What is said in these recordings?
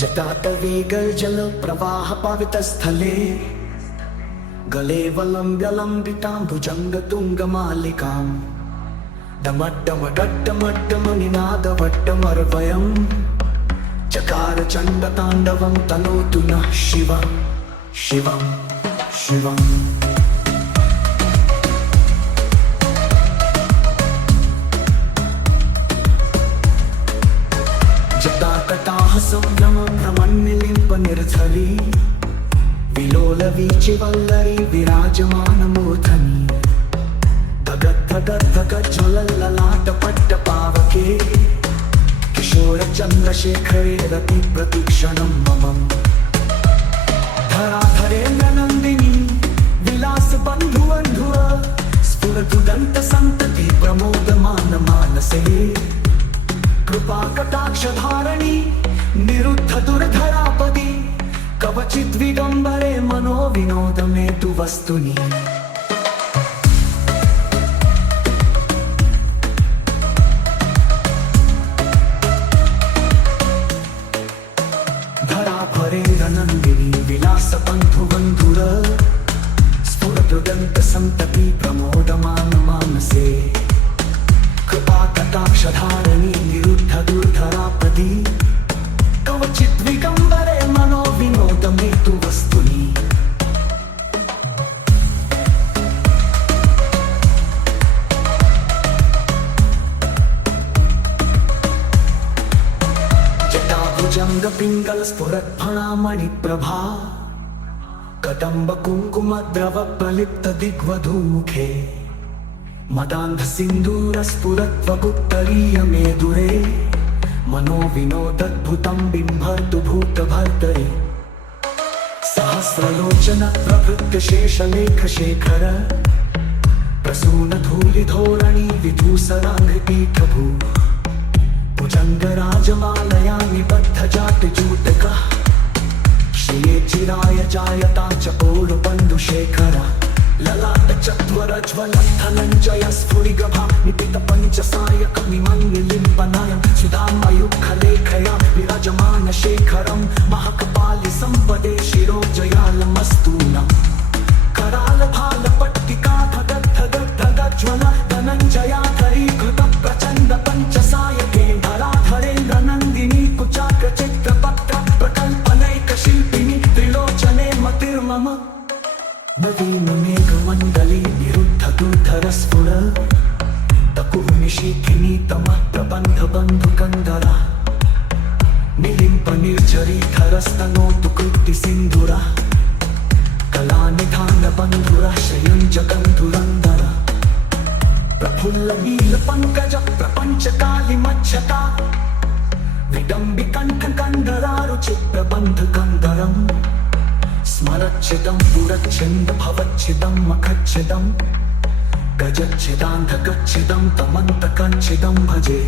जटाटवीगल जल प्रवाह पावित स्थले गले वलंब्यलंबितां भुजंगतुंगमालिकां डमड्डमडड्डमड्डमनिनादवड्डमर्वयम् चकार चण्डताण्डवं तनोतु नः शिवं शिवं शिवम् जटाकटाः संभ्रमं भ्रमन्निलिम्पनिर्झरी विलोलवीचिवल्लरी विराजमानमूर्धनि धगद्धगद्धगज्ज्वलल्ललाटपट्टपावके किशोरचन्द्रशेखरे रति प्रतीक्षणं मम धराधरेन्द्रनन्दिनी विलासबन्धुवन्धुव स्फुरदुदन्तसन्तति प्रमोदमानमानसे कृपाकटाक्षधारिणी निरुद्धदुर्धरापदी कवचिद्विडम्बरे मनोविनोदमे तु वस्तुनि धराभरेन्द्रनन्दिनी विलासबन्धुवन्धुर स्फुरदुदन्तसन्तति प्रमोदमानमानसे कृपाकटाक्षधारिणी निरुद्धदुर्धरापदी कवचिद्विडम्बरे मनोविनोदमे तु वस्तुनि जटाभुजङ्गपिङ्गलस्फुरत्फणामणिप्रभा कदम्बकुङ्कुमद्रवप्रलिप्तदिग्वधूमुखे मदान्धसिन्दूरस्फुरत्वगुत्तरीयमेदुरे मनोविनोदद्भुतं बिम्भर्तु भूतभर्तरि सहस्रलोचन प्रभृत्यशेषलेखशेखर प्रसूनधूलिधोरणी विधूसराङ्घ्रिपीठभू भुजङ्गराजमालया निबद्धजाटिजूटकः श्रिये चिराय जायता च पौलबन्धुशेखर ललाटचत्वरज्वलत्थलञ्जय स्फुरिगभा निपितपञ्चसायकमिमङ्गिलिम्पनायं सुधामयुक्खलेखया विराजमानशेखरं महकपालिसम्पदे शिरोजयालमस्तूनम् करालभालपट्टिका धगद्धगद्धगज्ज्वल धनञ्जयाधरीकृतप्रचण्डपञ्चसायके धराधरेन्द्रनन्दिनी कुचाग्रचित्रपत्रप्रकल्पनैकशिल्पिनि त्रिलोचने मतिर्मम नवीनमेघमण्डली निरुद्धदुर्धरस्फुर तकुः निशीथिनी तमः प्रबन्धबन्धुकन्दरा निलिम्पनिर्झरीधरस्तनोतु कृत्तिसिन्धुरः कलानिधानबन्धुरः शयुञ्जगन्धुरन्दर प्रफुल्लनीलपङ्कज प्रपञ्चकालिमच्छता विडम्बिकण्ठकन्दरारुचिप्रबन्धकन्दरम् स्मरच्छिदं पुरच्छिन्द भवच्छिदं मखच्छिदं गजच्छिदान्धकच्छिदं तमन्तकच्छिदं भजे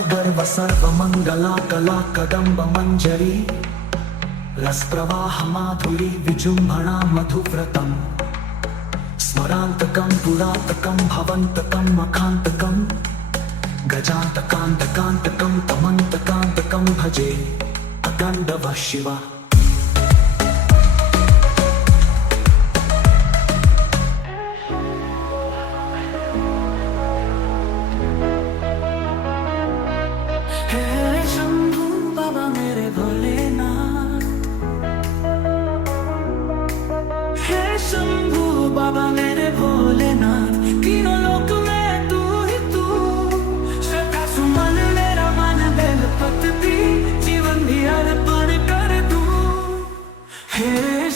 अगर्व सर्वमङ्गला कला कदम्बमञ्जरी रसप्रवाह माधुरी विजृम्भणा मधुव्रतं स्मरान्तकं पुरातकं भवन्तकं मखान्तकं गजान्तकान्तकान्तकं तमन्तकान्तकं भजे अगण्डवः शिवा बाबा मेरे भोलेनाथ तीनों लोक में तू ही तू श्रद्धा सुमन मेरा मन बेलपति जीवन भी अर्पण कर दूं हे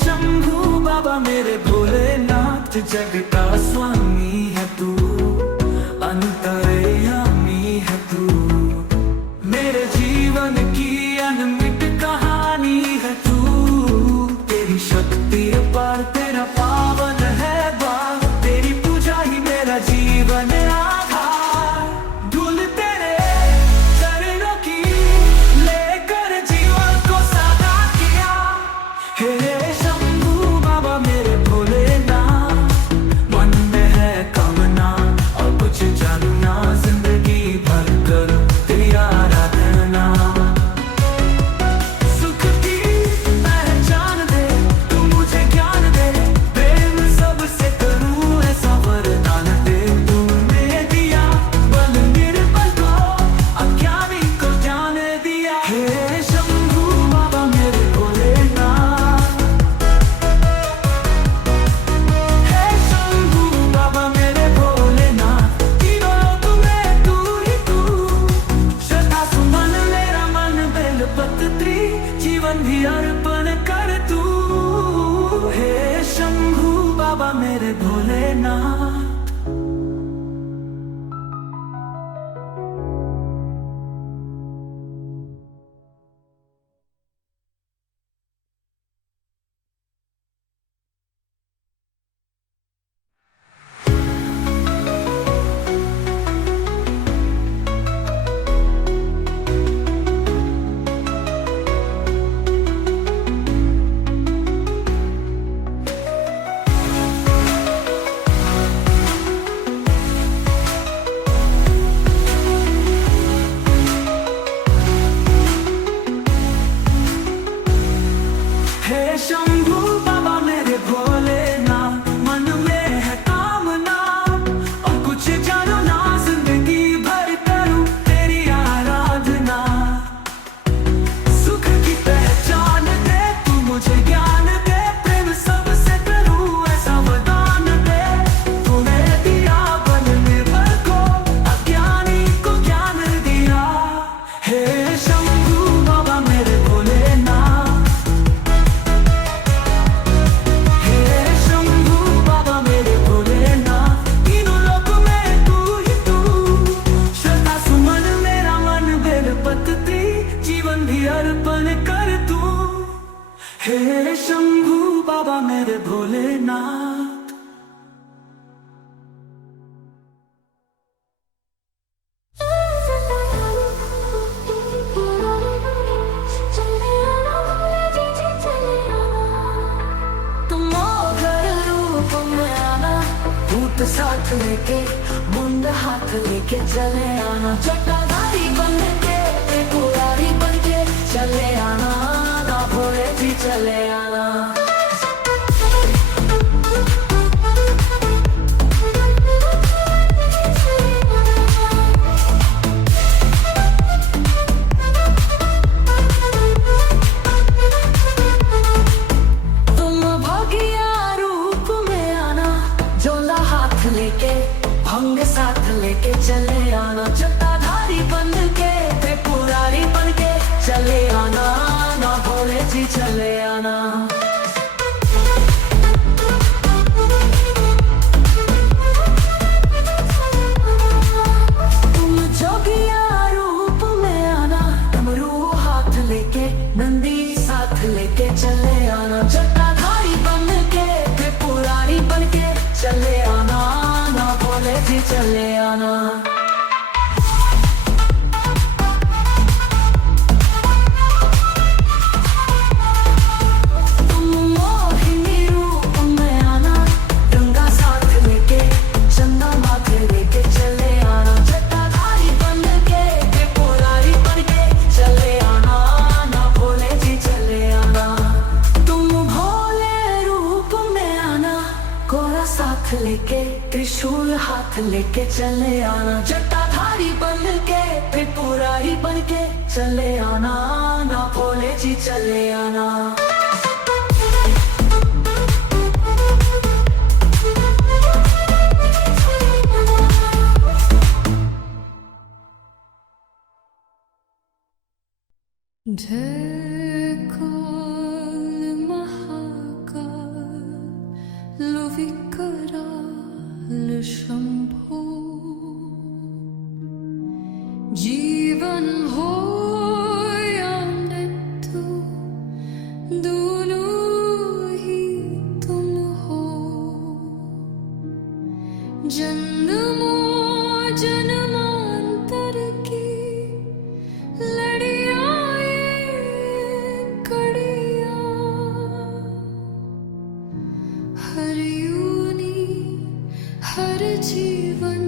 शंभू बाबा मेरे भोलेनाथ जग का स्वामी है तू अंतर्यामी है तू मेरे जीवन की अनमिट कहानी है तू तेरी शक्ति अपार तेरा पावन जीवन आधार धूल तेरे चरणों की लेकर जीवन को सादा किया हे शंभू बाबा मेरे भोलेनाथ मन में है भोलेनाथ। हे शंभू बाबा मेरे भोलेनाथ, मन में है कामना और कुछ जानो ना, जिंदगी भर करूं तेरी आराधना। सुख की पहचान दे तू मुझे ज्ञान दे, प्रेम सबसे करूं ऐसा वरदान दे। तूने दिया बन निर्भर को, अज्ञानी को ज्ञान दिया। हे शंभू बाबा मेरे भोलेनाथ, जीवन भी अर्पण कर तू। हे शंभू बाबा मेरे भोलेनाथ। तुम घर रूप में आना, भूत साथ लेके, मुंड हाथ लेके चले आना। जटाधारी बन के पुरारी बन के चले आना, ना भोले जी चले आना। तुम भगिया रूप में आना, झोला हाथ लेके, भंग साथ लेके चले आना। जटाधारी बन के पुरारी बन के चले आना, ना भोले जी चले आना। तुम जोगिया रूप में आना, डमरू हाथ लेके, नंदी साथ लेके चले आना। जटाधारी बन के पुरारी बन के चले आना, ना भोले जी चले आना। साथ लेके, त्रिशूल हाथ लेके चले आना। जटाधारी बन के त्रिपुरारी बन के चले आना, ना भोले जी चले आना। जय काल महाकाल विकराल शंभो, जीवन हो या मृत्यु दोनों ही तुम हो। जन्मों जन्मांतर की लड़ियां हर जीवन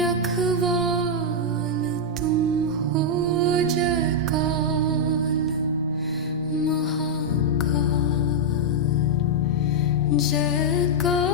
रखवाल तुम हो। जय काल महाकाल, जय काल।